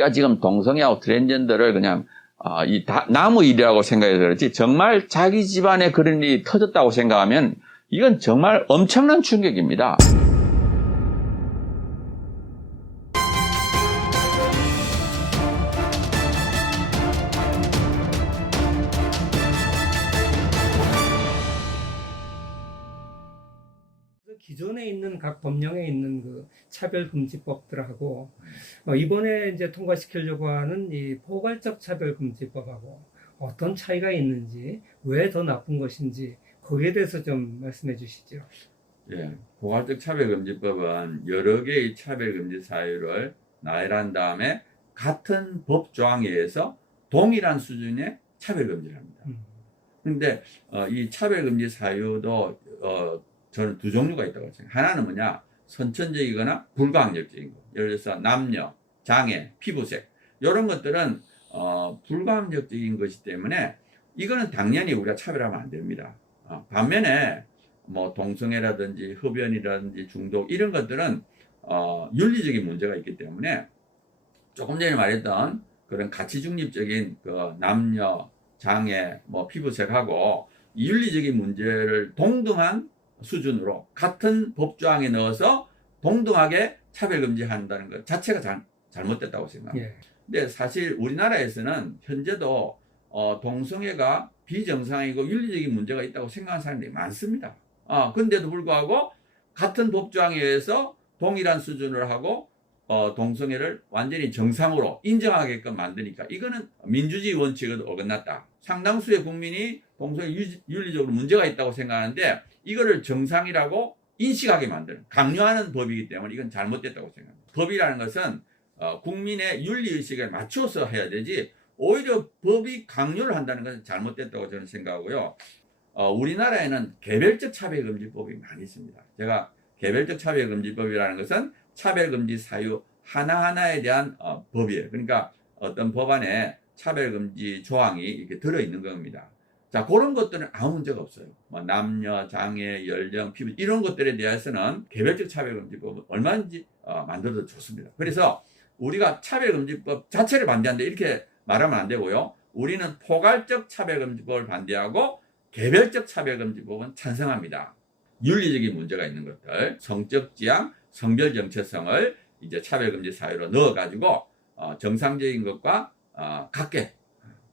우리가 지금 동성애하고 트랜스젠더를 그냥 나무 일이라고 생각해서 그렇지 정말 자기 집안에 그런 일이 터졌다고 생각하면 이건 정말 엄청난 충격입니다. 기존에 있는 각 법령에 있는 그 차별금지법들하고 이번에 이제 통과시키려고 하는 이 포괄적 차별금지법하고 어떤 차이가 있는지, 왜 더 나쁜 것인지 거기에 대해서 좀 말씀해 주시죠. 예, 포괄적 차별금지법은 여러 개의 차별금지 사유를 나열한 다음에 같은 법 조항에 의해서 동일한 수준의 차별금지를 합니다. 그런데 이 차별금지 사유도 저는 두 종류가 있다고 생각해요. 하나는 뭐냐, 선천적이거나 불가항력적인 거. 예를 들어서 남녀, 장애, 피부색 이런 것들은 불가항력적인 것이기 때문에 이거는 당연히 우리가 차별하면 안 됩니다. 반면에 뭐 동성애라든지 흡연이라든지 중독 이런 것들은 윤리적인 문제가 있기 때문에 조금 전에 말했던 그런 가치 중립적인 그 남녀, 장애, 뭐 피부색하고 윤리적인 문제를 동등한 수준으로 같은 법조항에 넣어서 동등하게 차별금지한다는 것 자체가 잘못됐다고 생각합니다. 예. 근데 사실 우리나라에서는 현재도 동성애가 비정상이고 윤리적인 문제가 있다고 생각하는 사람들이 많습니다. 근데도 불구하고 같은 법조항에 의해서 동일한 수준을 하고 동성애를 완전히 정상으로 인정하게끔 만드니까 이거는 민주주의 원칙을 어긋났다. 상당수의 국민이 동성애 윤리적으로 문제가 있다고 생각하는데 이거를 정상이라고 인식하게 만드는, 강요하는 법이기 때문에 이건 잘못됐다고 생각합니다. 법이라는 것은 국민의 윤리의식에 맞춰서 해야 되지 오히려 법이 강요를 한다는 것은 잘못됐다고 저는 생각하고요. 우리나라에는 개별적 차별금지법이 많이 있습니다. 제가 개별적 차별금지법이라는 것은 차별금지 사유 하나하나에 대한 법이에요. 그러니까 어떤 법안에 차별금지 조항이 이렇게 들어있는 겁니다. 자, 그런 것들은 아무 문제가 없어요. 뭐 남녀, 장애, 연령, 피부 이런 것들에 대해서는 개별적 차별금지법은 얼마든지 만들어도 좋습니다. 그래서 우리가 차별금지법 자체를 반대한다 이렇게 말하면 안 되고요. 우리는 포괄적 차별금지법을 반대하고 개별적 차별금지법은 찬성합니다. 윤리적인 문제가 있는 것들, 성적 지향, 성별 정체성을 이제 차별금지 사유로 넣어가지고 정상적인 것과 같게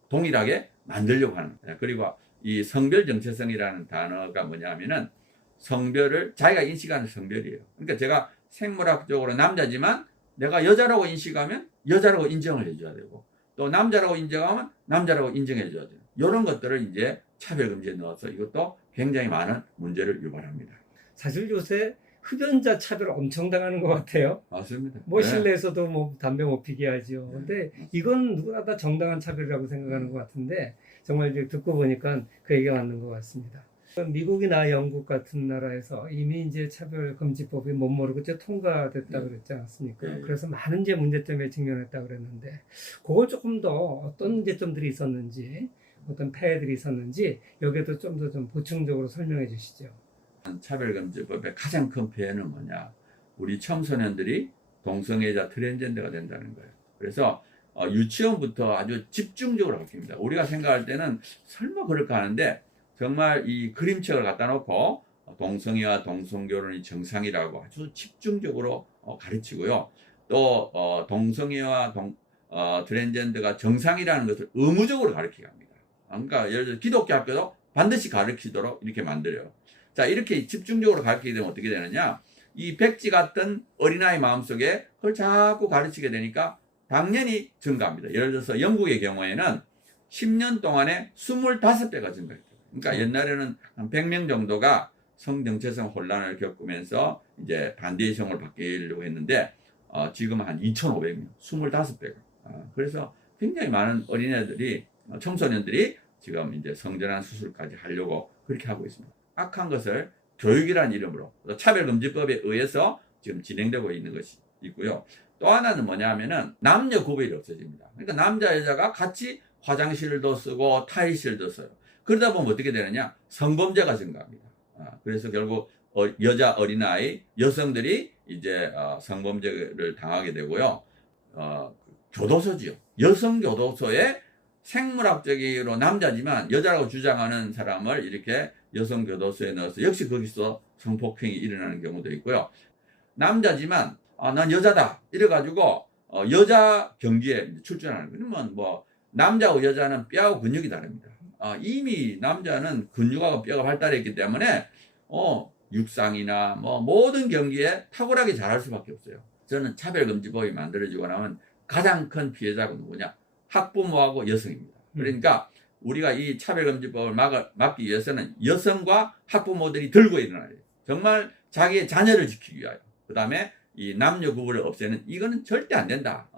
동일하게 만들려고 하는 거예요. 그리고 이 성별 정체성이라는 단어가 뭐냐면은 성별을 자기가 인식하는 성별이에요. 그러니까 제가 생물학적으로 남자지만 내가 여자라고 인식하면 여자라고 인정을 해줘야 되고 또 남자라고 인정하면 남자라고 인정해줘야 돼요. 이런 것들을 이제 차별금지에 넣어서 이것도 굉장히 많은 문제를 유발합니다. 사실 요새 흡연자 차별 엄청 당하는 것 같아요. 맞습니다. 뭐 네. 실내에서도 뭐 담배 못 피게 하죠. 근데 이건 누구나 다 정당한 차별이라고 생각하는 것 같은데 정말 이제 듣고 보니까 그 얘기가 맞는 것 같습니다. 미국이나 영국 같은 나라에서 이미 이제 차별금지법이 못 모르고 이제 통과됐다 그랬지 않습니까? 네. 그래서 많은 이제 문제점에 직면했다 그랬는데 그걸 조금 더 어떤 문제점들이 있었는지 어떤 폐해들이 있었는지 여기에도 좀 더 좀 보충적으로 설명해 주시죠. 차별금지법의 가장 큰 폐해는 뭐냐? 우리 청소년들이 동성애자 트랜스젠더가 된다는 거예요. 그래서 유치원부터 아주 집중적으로 바뀝니다. 우리가 생각할 때는 설마 그럴까 하는데 정말 이 그림책을 갖다 놓고 동성애와 동성결혼이 정상이라고 아주 집중적으로 가르치고요. 또 동성애와 트랜스젠더가 정상이라는 것을 의무적으로 가르치게 합니다. 그러니까 예를 들어 기독교 학교도 반드시 가르치도록 이렇게 만들어요. 자, 이렇게 집중적으로 가르치게 되면 어떻게 되느냐? 이 백지 같은 어린아이 마음속에 그걸 자꾸 가르치게 되니까 당연히 증가합니다. 예를 들어서 영국의 경우에는 10년 동안에 25배가 증가했어요. 그러니까 옛날에는 한 100명 정도가 성정체성 혼란을 겪으면서 이제 반대의 성을 바뀌려고 했는데 지금 한 2,500명, 25배가. 그래서 굉장히 많은 어린애들이, 청소년들이 지금 이제 성전환 수술까지 하려고 그렇게 하고 있습니다. 악한 것을 교육이라는 이름으로 차별금지법에 의해서 지금 진행되고 있는 것이 있고요. 또 하나는 뭐냐 하면은 남녀 구별이 없어집니다. 그러니까 남자 여자가 같이 화장실도 쓰고 탈의실도 써요. 그러다 보면 어떻게 되느냐? 성범죄가 증가합니다. 그래서 결국 여자 어린아이, 여성들이 이제 성범죄를 당하게 되고요. 교도소지요. 여성 교도소에 생물학적으로 남자지만 여자라고 주장하는 사람을 이렇게 여성 교도소에 넣어서 역시 거기서 성폭행이 일어나는 경우도 있고요. 남자지만 난 여자다 이래가지고 여자 경기에 출전하는 거예요. 그러면 뭐 남자하고 여자는 뼈하고 근육이 다릅니다. 이미 남자는 근육하고 뼈가 발달했기 때문에 육상이나 뭐 모든 경기에 탁월하게 잘할 수밖에 없어요. 저는 차별금지법이 만들어지고 나면 가장 큰 피해자가 누구냐? 학부모하고 여성입니다. 그러니까 우리가 이 차별금지법을 막기 위해서는 여성과 학부모들이 들고 일어나야 돼요. 정말 자기의 자녀를 지키기 위하여. 그 다음에 이 남녀 구분을 없애는 이거는 절대 안 된다.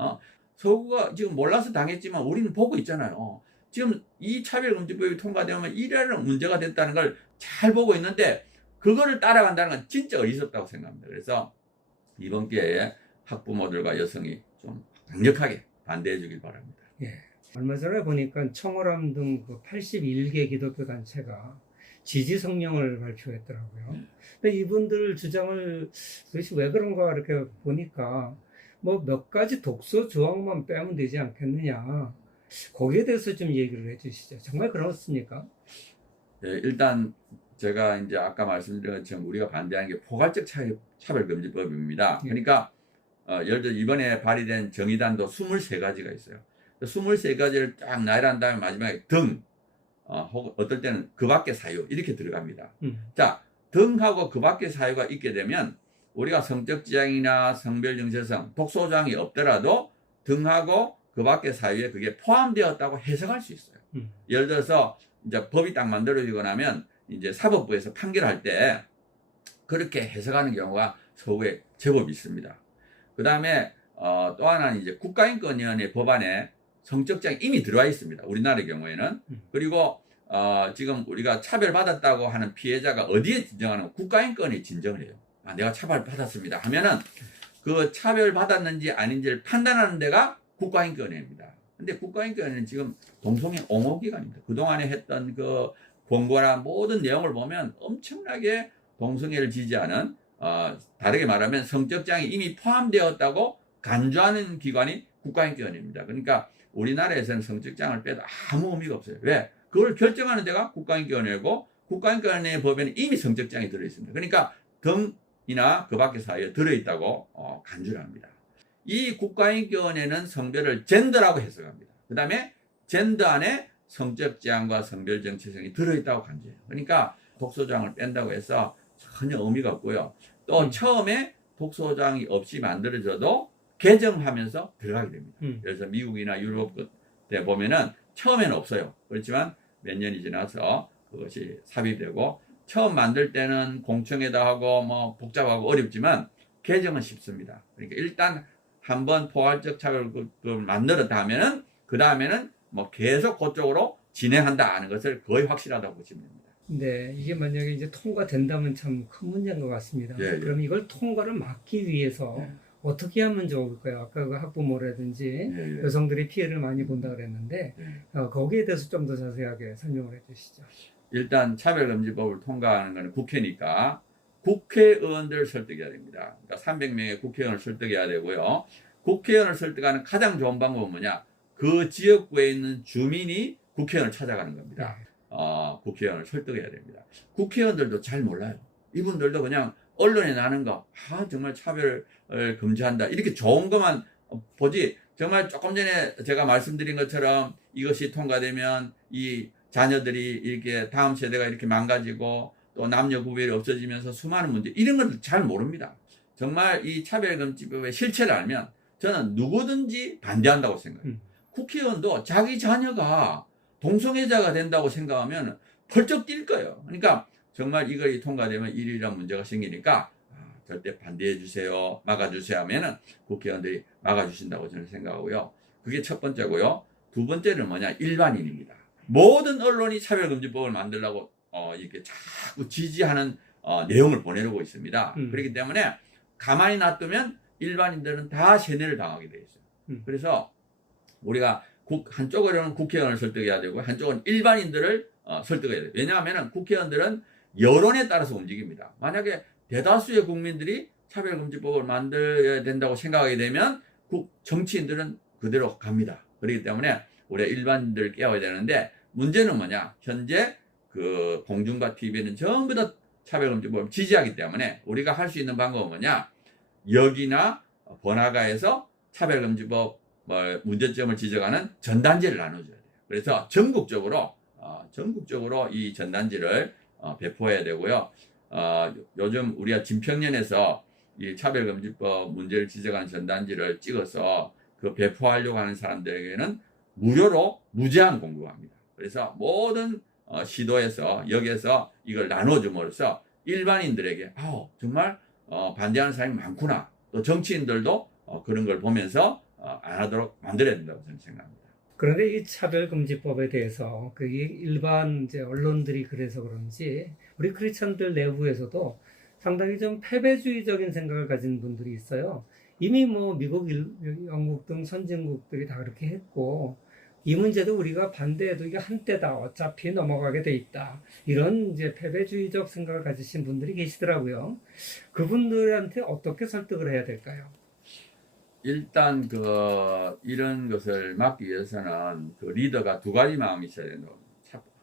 서구가 지금 몰라서 당했지만 우리는 보고 있잖아요. 지금 이 차별금지법이 통과되면 이래는 문제가 됐다는 걸 잘 보고 있는데 그거를 따라간다는 건 진짜 어리석다고 생각합니다. 그래서 이번 기회에 학부모들과 여성이 좀 강력하게 반대해 주길 바랍니다. 예. 얼마 전에 보니까 청월함 등 그 81개 기독교 단체가 지지 성명을 발표했더라고요. 근데 이분들 주장을 도대체 왜 그런가 이렇게 보니까 뭐 몇 가지 독소 조항만 빼면 되지 않겠느냐. 거기에 대해서 좀 얘기를 해주시죠. 정말 그렇습니까? 예, 일단 제가 이제 아까 말씀드린 것처럼 우리가 반대하는 게 포괄적 차별금지법입니다. 그러니까 예를 들어 이번에 발의된 정의단도 23가지가 있어요. 23가지를 딱 나열한 다음에 마지막에 등, 혹은 어떨 때는 그 밖의 사유 이렇게 들어갑니다. 자, 등하고 그 밖의 사유가 있게 되면 우리가 성적 지향이나 성별 정체성, 독소 조항이 없더라도 등하고 그 밖의 사유에 그게 포함되었다고 해석할 수 있어요. 예를 들어서 이제 법이 딱 만들어지고 나면 이제 사법부에서 판결할 때 그렇게 해석하는 경우가 서구에 제법 있습니다. 그 다음에 또 하나는 이제 국가인권위원회 법안에 성적 지향이 이미 들어와 있습니다. 우리나라의 경우에는. 그리고 지금 우리가 차별받았다고 하는 피해자가 어디에 진정하는 국가인권에 진정을 해요. 내가 차별받았습니다 하면은 그 차별받았는지 아닌지를 판단하는 데가 국가인권위입니다. 근데 국가인권위는 지금 동성애 옹호기관입니다. 그동안에 했던 그 권고나 모든 내용을 보면 엄청나게 동성애를 지지하는 다르게 말하면 성적 지향이 이미 포함되었다고 간주하는 기관이 국가인권위입니다. 그러니까 우리나라에서는 성적 지향을 빼도 아무 의미가 없어요. 왜? 그걸 결정하는 데가 국가인권위고 국가인권위 법에는 이미 성적 지향이 들어있습니다. 그러니까 등이나 그 밖의 사이에 들어있다고 간주를 합니다. 이 국가인권위는 성별을 젠더라고 해석합니다. 그 다음에 젠더 안에 성적 지향과 성별 정체성이 들어있다고 간주해요. 그러니까 독소조항을 뺀다고 해서 전혀 의미가 없고요. 또 처음에 독소조항이 없이 만들어져도 개정하면서 들어가게 됩니다. 그래서 미국이나 유럽 때 보면은 처음에는 없어요. 그렇지만 몇 년이 지나서 그것이 삽입되고 처음 만들 때는 공청회도 하고 뭐 복잡하고 어렵지만 개정은 쉽습니다. 그러니까 일단 한번 포괄적 차별급을 만들었다 하면은 그 다음에는 뭐 계속 그쪽으로 진행한다 하는 것을 거의 확실하다고 보시면 됩니다. 네, 이게 만약에 이제 통과된다면 참 큰 문제인 것 같습니다. 예. 그럼 이걸 통과를 막기 위해서 어떻게 하면 좋을까요? 아까 그 학부모라든지 여성들이 피해를 많이 본다 그랬는데 거기에 대해서 좀 더 자세하게 설명을 해주시죠. 일단 차별금지법을 통과하는 것은 국회니까 국회의원들을 설득해야 됩니다. 그러니까 300명의 국회의원을 설득해야 되고요. 국회의원을 설득하는 가장 좋은 방법은 뭐냐? 그 지역구에 있는 주민이 국회의원을 찾아가는 겁니다. 국회의원을 설득해야 됩니다. 국회의원들도 잘 몰라요. 이분들도 그냥 언론에 나는 거, 정말 차별을 금지한다. 이렇게 좋은 것만 보지. 정말 조금 전에 제가 말씀드린 것처럼 이것이 통과되면 이 자녀들이 이렇게 다음 세대가 이렇게 망가지고 또 남녀 구별이 없어지면서 수많은 문제, 이런 걸 잘 모릅니다. 정말 이 차별금지법의 실체를 알면 저는 누구든지 반대한다고 생각해요. 국회의원도 자기 자녀가 동성애자가 된다고 생각하면 펄쩍 뛸 거예요. 그러니까 정말 이것이 통과되면 일이란 문제가 생기니까 절대 반대해 주세요, 막아주세요 하면은 국회의원들이 막아주신다고 저는 생각하고요. 그게 첫 번째고요. 두 번째는 뭐냐? 일반인입니다. 모든 언론이 차별금지법을 만들려고 이렇게 자꾸 지지하는 내용을 보내려고 있습니다. 그렇기 때문에 가만히 놔두면 일반인들은 다 세뇌를 당하게 돼 있어요. 그래서 우리가 한쪽으로는 국회의원을 설득해야 되고 한쪽은 일반인들을 설득해야 돼요. 왜냐하면 국회의원들은 여론에 따라서 움직입니다. 만약에 대다수의 국민들이 차별금지법을 만들어야 된다고 생각하게 되면 정치인들은 그대로 갑니다. 그렇기 때문에 우리 일반인들 깨워야 되는데 문제는 뭐냐? 현재 그 공중과 TV는 전부 다 차별금지법을 지지하기 때문에 우리가 할 수 있는 방법은 뭐냐? 여기나 번화가에서 차별금지법 문제점을 지적하는 전단지를 나눠줘야 돼요. 그래서 전국적으로 이 전단지를 배포해야 되고요. 요즘 우리가 진평년에서 이 차별금지법 문제를 지적하는 전단지를 찍어서 그 배포하려고 하는 사람들에게는 무료로 무제한 공급합니다. 그래서 모든 시도에서 여기에서 이걸 나눠줌으로써 일반인들에게 정말 반대하는 사람이 많구나. 또 정치인들도 그런 걸 보면서 안 하도록 만들어야 된다고 저는 생각합니다. 그런데 이 차별금지법에 대해서 그 일반 이제 언론들이 그래서 그런지 우리 크리스천들 내부에서도 상당히 좀 패배주의적인 생각을 가진 분들이 있어요. 이미 뭐 미국, 영국 등 선진국들이 다 그렇게 했고 이 문제도 우리가 반대해도 이게 한때다 어차피 넘어가게 돼 있다 이런 이제 패배주의적 생각을 가지신 분들이 계시더라고요. 그분들한테 어떻게 설득을 해야 될까요? 일단 이런 것을 막기 위해서는 그 리더가 두 가지 마음이 있어야 된다고.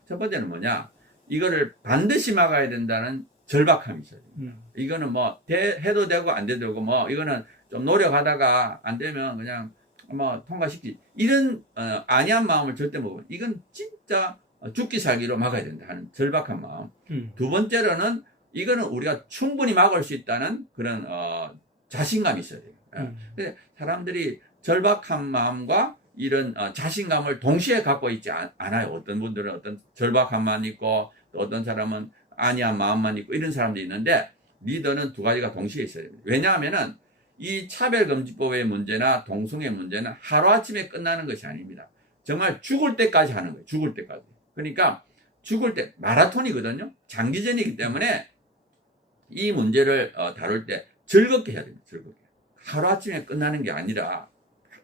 첫 번째는 뭐냐? 이거를 반드시 막아야 된다는 절박함이 있어야 됩니다. 이거는 뭐 해도 되고 안 돼도 되고 뭐 이거는 좀 노력하다가 안 되면 그냥 뭐 통과시키 이런 안이한 마음을 절대 못. 이건 진짜 죽기 살기로 막아야 된다 하는 절박한 마음. 두 번째로는 이거는 우리가 충분히 막을 수 있다는 그런 자신감이 있어야 돼요. 근데 사람들이 절박한 마음과 이런 자신감을 동시에 갖고 있지 않아요. 어떤 분들은 어떤 절박함만 있고 또 어떤 사람은 안이한 마음만 있고 이런 사람도 있는데 리더는 두 가지가 동시에 있어야 됩니다. 왜냐하면은 이 차별금지법의 문제나 동성애 문제는 하루아침에 끝나는 것이 아닙니다. 정말 죽을 때까지 하는 거예요. 죽을 때까지. 그러니까 죽을 때 마라톤이거든요. 장기전이기 때문에 이 문제를 다룰 때 즐겁게 해야 됩니다. 즐겁게. 하루아침에 끝나는 게 아니라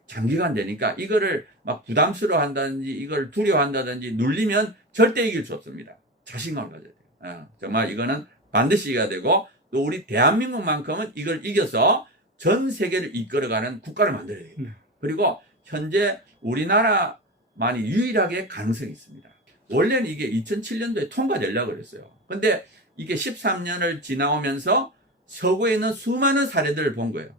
장기간 되니까 이거를 막 부담스러워 한다든지 이걸 두려워한다든지 눌리면 절대 이길 수 없습니다. 자신감을 가져야 돼요. 정말 이거는 반드시 이겨야 되고 또 우리 대한민국만큼은 이걸 이겨서 전 세계를 이끌어가는 국가를 만들어야 되겠다. 그리고 현재 우리나라만이 유일하게 가능성이 있습니다. 원래는 이게 2007년도에 통과되려고 그랬어요. 근데 이게 13년을 지나오면서 서구에 있는 수많은 사례들을 본 거예요.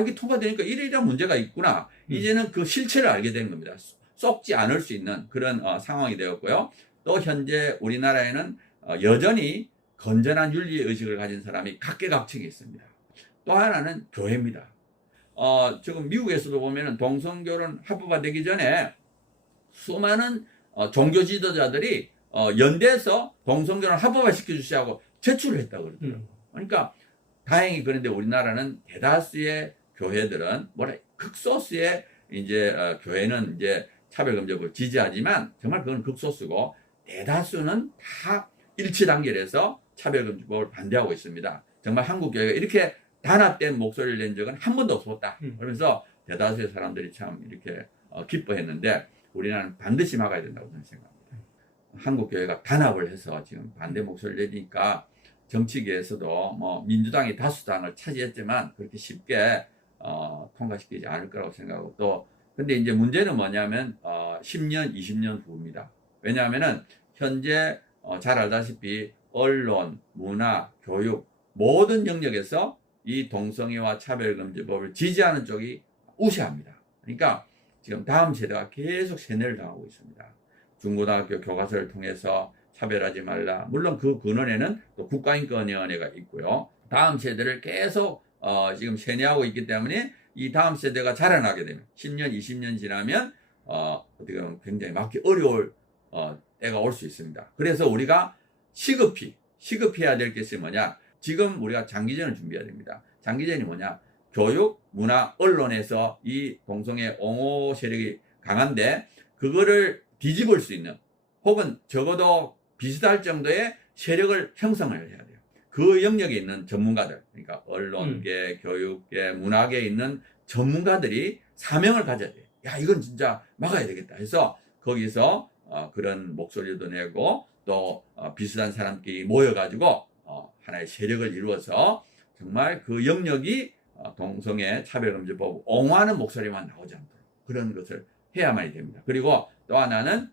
이게 통과되니까 이런 문제가 있구나. 이제는 그 실체를 알게 된 겁니다. 쏙지 않을 수 있는 그런 상황이 되었고요. 또 현재 우리나라에는 여전히 건전한 윤리의식을 가진 사람이 각계각층에 있습니다. 또 하나는 교회입니다. 지금 미국에서도 보면은 동성결혼 합법화되기 전에 수많은 종교 지도자들이 연대해서 동성결혼 합법화 시켜주시라고 제출을 했다고 그러더라고요. 그러니까 다행히 그런데 우리나라는 대다수의 교회들은 극소수의 이제 교회는 이제 차별금지법을 지지하지만 정말 그건 극소수고 대다수는 다 일치단결해서 차별금지법을 반대하고 있습니다. 정말 한국 교회가 이렇게 단합된 목소리를 낸 적은 한 번도 없었다. 그러면서 대다수의 사람들이 참 이렇게 기뻐했는데 우리나라는 반드시 막아야 된다고 저는 생각합니다. 한국 교회가 단합을 해서 지금 반대 목소리를 내니까 정치계에서도 뭐 민주당이 다수당을 차지했지만 그렇게 쉽게 통과시키지 않을 거라고 생각하고 또 근데 이제 문제는 뭐냐면 10년, 20년 후입니다. 왜냐하면은 현재 잘 알다시피 언론, 문화, 교육 모든 영역에서 이 동성애와 차별금지법을 지지하는 쪽이 우세합니다. 그러니까 지금 다음 세대가 계속 세뇌를 당하고 있습니다. 중고등학교 교과서를 통해서 차별하지 말라. 물론 그 근원에는 또 국가인권위원회가 있고요. 다음 세대를 계속 지금 세뇌하고 있기 때문에 이 다음 세대가 자라나게 되면 10년, 20년 지나면 어떻게 보면 굉장히 막기 어려울 때가 올 수 있습니다. 그래서 우리가 시급히 해야 될 것이 뭐냐? 지금 우리가 장기전을 준비해야 됩니다. 장기전이 뭐냐? 교육, 문화, 언론에서 이 동성애 옹호 세력이 강한데 그거를 뒤집을 수 있는 혹은 적어도 비슷할 정도의 세력을 형성을 해야 돼요. 그 영역에 있는 전문가들, 그러니까 언론계, 교육계, 문화계에 있는 전문가들이 사명을 가져야 돼요. 야, 이건 진짜 막아야 되겠다 해서 거기서 그런 목소리도 내고 또 비슷한 사람끼리 모여가지고 하나의 세력을 이루어서 정말 그 영역이 동성애 차별금지법 옹호하는 목소리만 나오지 않도록 그런 것을 해야만이 됩니다. 그리고 또 하나는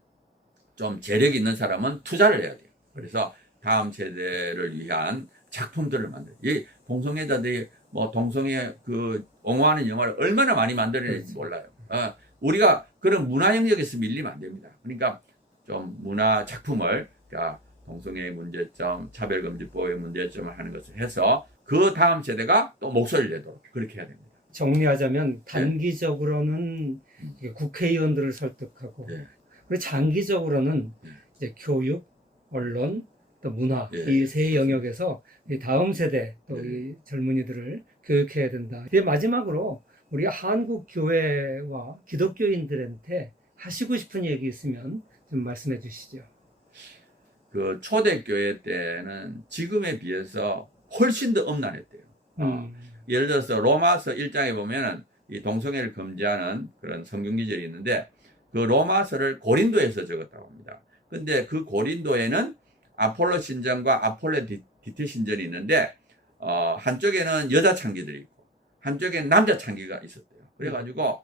좀 재력 있는 사람은 투자를 해야 돼요. 그래서 다음 세대를 위한 작품들을 만들어요. 이 동성애자들이 뭐 동성애 그 옹호하는 영화를 얼마나 많이 만들어낼지 몰라요. 우리가 그런 문화 영역에서 밀리면 안 됩니다. 그러니까 좀 문화 작품을 자, 동성애의 문제점, 차별금지법의 문제점을 하는 것을 해서 그 다음 세대가 또 목소리를 내도록 그렇게 해야 됩니다. 정리하자면 단기적으로는 이게 국회의원들을 설득하고 네. 그리고 장기적으로는 네. 이제 교육, 언론, 또 문화 네. 이 세 영역에서 이 다음 세대 또 이 젊은이들을 교육해야 된다. 이제 마지막으로 우리 한국 교회와 기독교인들한테 하시고 싶은 얘기 있으면 좀 말씀해 주시죠. 그 초대교회 때는 지금에 비해서 훨씬 더 엄난했대요. 예를 들어서 로마서 1장에 보면은 이 동성애를 금지하는 그런 성경 기절이 있는데 그 로마서를 고린도에서 적었다고 합니다. 근데 그 고린도에는 아폴로 신전과 아폴로디테 신전이 있는데 한쪽에는 여자 창기들이 있고 한쪽에는 남자 창기가 있었대요. 그래가지고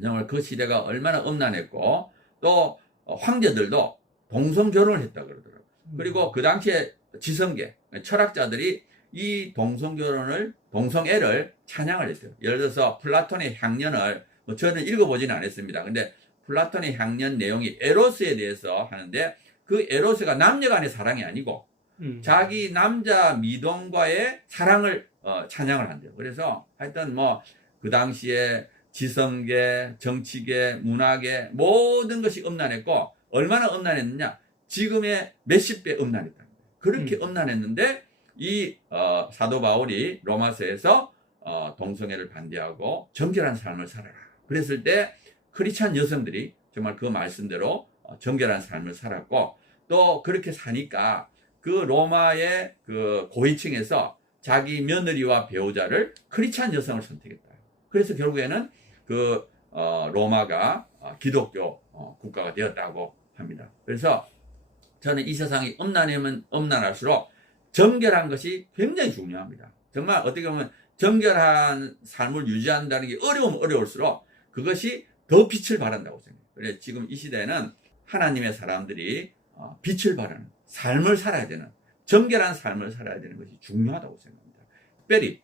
정말 그 시대가 얼마나 엄난했고 또 황제들도 동성 결혼을 했다 그러더라고요. 그리고 그 당시에 지성계 철학자들이 이 동성 결혼을 동성애를 찬양을 했어요. 예를 들어서 플라톤의 향년을 저는 읽어보지는 않았습니다. 근데 플라톤의 향년 내용이 에로스에 대해서 하는데 그 에로스가 남녀 간의 사랑이 아니고 자기 남자 미동과의 사랑을 찬양을 한대요. 그래서 하여튼 뭐 그 당시에 지성계, 정치계, 문화계 모든 것이 엄난했고 얼마나 엄난했느냐? 지금의 몇십 배 엄난했다는 거예요. 그렇게 엄난했는데 이 사도 바울이 로마서에서 동성애를 반대하고 정결한 삶을 살아라. 그랬을 때 크리스찬 여성들이 정말 그 말씀대로 정결한 삶을 살았고 또 그렇게 사니까 그 로마의 그 고위층에서 자기 며느리와 배우자를 크리스찬 여성을 선택했다. 그래서 결국에는 그 로마가 기독교 국가가 되었다고 합니다. 그래서 저는 이 세상이 엄난하면 엄난할수록 정결한 것이 굉장히 중요합니다. 정말 어떻게 보면 정결한 삶을 유지한다는 게 어려우면 어려울수록 그것이 더 빛을 발한다고 생각해요. 그래서 지금 이 시대는 하나님의 사람들이 빛을 발하는 삶을 살아야 되는 정결한 삶을 살아야 되는 것이 중요하다고 생각합니다. 특별히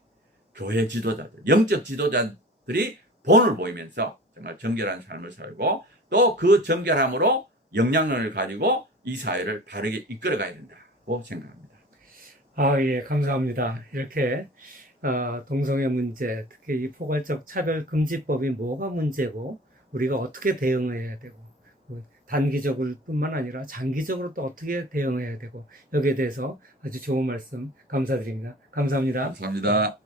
교회 지도자들, 영적 지도자들이 본을 보이면서 정말 정결한 삶을 살고 또 그 정결함으로 영향력을 가지고 이 사회를 바르게 이끌어가야 된다고 생각합니다. 예, 감사합니다. 이렇게 동성애 문제, 특히 이 포괄적 차별금지법이 뭐가 문제고 우리가 어떻게 대응해야 되고 단기적으로 뿐만 아니라 장기적으로 또 어떻게 대응해야 되고 여기에 대해서 아주 좋은 말씀 감사드립니다. 감사합니다. 감사합니다.